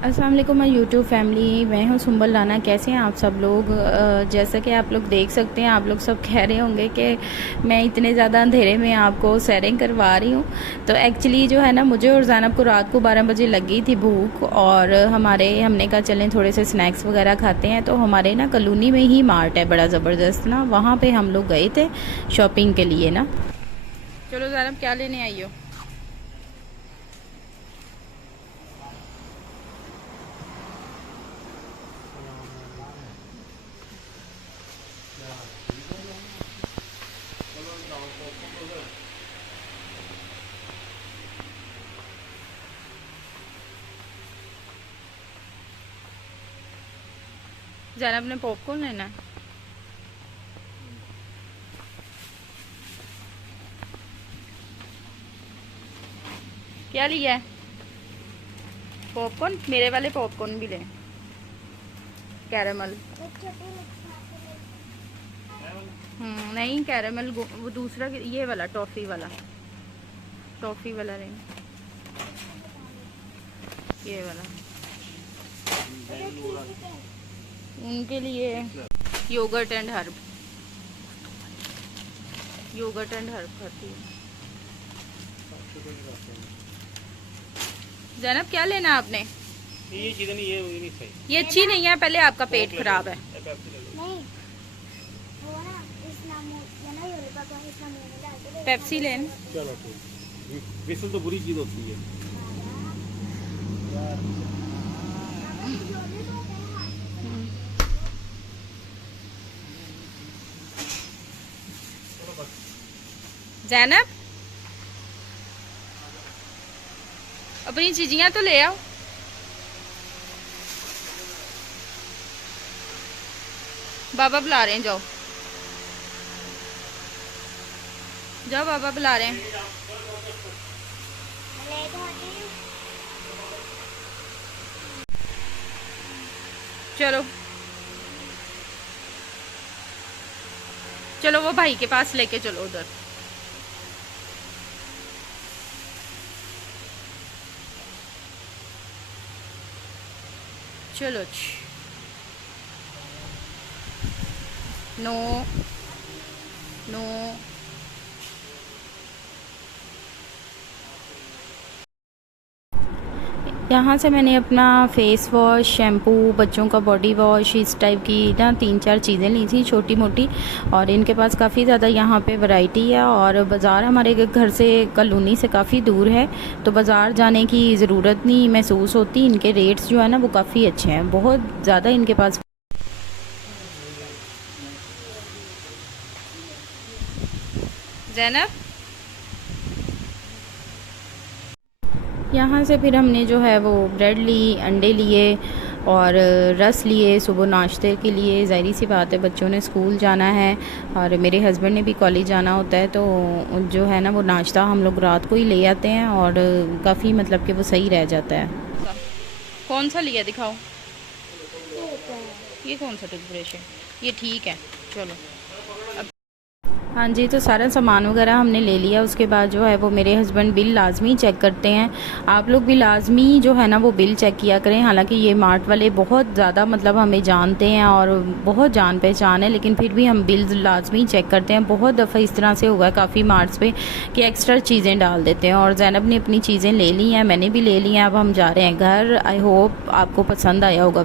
अस्सलाम वालेकुम my YouTube family. मैं हूं सुंबल राना। कैसे हैं आप सब लोग? जैसा कि आप लोग देख सकते हैं, आप लोग सब कह रहे होंगे कि मैं इतने ज़्यादा अंधेरे में आपको सैरिंग करवा रही हूं। तो एक्चुअली जो है ना, मुझे और ज़ैनब को रात को 12 बजे लगी थी भूख, और हमने कहा चलें थोड़े से स्नैक्स वगैरह खाते हैं। तो हमारे ना कॉलोनी में ही मार्ट है बड़ा ज़बरदस्त ना, वहाँ पर हम लोग गए थे शॉपिंग के लिए ना। चलो ज़ैनब, क्या लेने आई हो? ज़ैनब ने पॉपकॉर्न लेना है। क्या लिया है? पॉपकॉर्न? मेरे वाले पॉपकॉर्न भी लें, कैरेमल। नहीं, कैरेमल वो दूसरा, ये वाला टॉफ़ी वाला, टॉफ़ी वाला लें, ये वाला। उनके लिए yogurt and herb, yogurt and herb खाती है। ज़ैनब, क्या लेना है आपने? ये चीज़ें नहीं, ये नहीं सही, ये अच्छी नहीं है। पहले आपका पेट खराब है। पेप्सी लेन। चलो ठीक। विसल तो बुरी चीज़ होती है। ज़ैनब, अपनी चीजियाँ तो ले आओ। बाबा बुला रहे हैं, जाओ जाओ, बाबा बुला रहे हैं। चलो चलो, वो भाई के पास लेके चलो उधर। चलो। No no. यहाँ से मैंने अपना फेस वॉश, शैम्पू, बच्चों का बॉडी वॉश, इस टाइप की ना 3-4 चीज़ें ली थी छोटी मोटी। और इनके पास काफ़ी ज़्यादा यहाँ पे वैरायटी है, और बाज़ार हमारे घर से, कॉलोनी से काफ़ी दूर है, तो बाज़ार जाने की ज़रूरत नहीं महसूस होती। इनके रेट्स जो है ना वो काफ़ी अच्छे हैं, बहुत ज़्यादा इनके पास। ज़ैनब, यहाँ से फिर हमने जो है वो ब्रेड ली, अंडे लिए और रस लिए सुबह नाश्ते के लिए। ज़ाहिर सी बात है, बच्चों ने स्कूल जाना है और मेरे हस्बैंड ने भी कॉलेज जाना होता है, तो जो है ना वो नाश्ता हम लोग रात को ही ले आते हैं, और काफ़ी मतलब कि वो सही रह जाता है। कौन सा लिया, दिखाओ। ये कौन सा टूथब्रश है? ये ठीक है, चलो। हाँ जी, तो सारा सामान वगैरह हमने ले लिया। उसके बाद जो है वो मेरे हस्बैंड बिल लाजमी चेक करते हैं। आप लोग भी लाजमी जो है ना वो बिल चेक किया करें। हालांकि ये मार्ट वाले बहुत ज़्यादा मतलब हमें जानते हैं और बहुत जान पहचान है, लेकिन फिर भी हम बिल लाजमी चेक करते हैं। बहुत दफ़ा इस तरह से हुआ है काफ़ी मार्ट्स पे कि एक्स्ट्रा चीज़ें डाल देते हैं। और ज़ैनब ने अपनी चीज़ें ले ली हैं, मैंने भी ले ली हैं। अब हम जा रहे हैं घर। आई होप आपको पसंद आया होगा।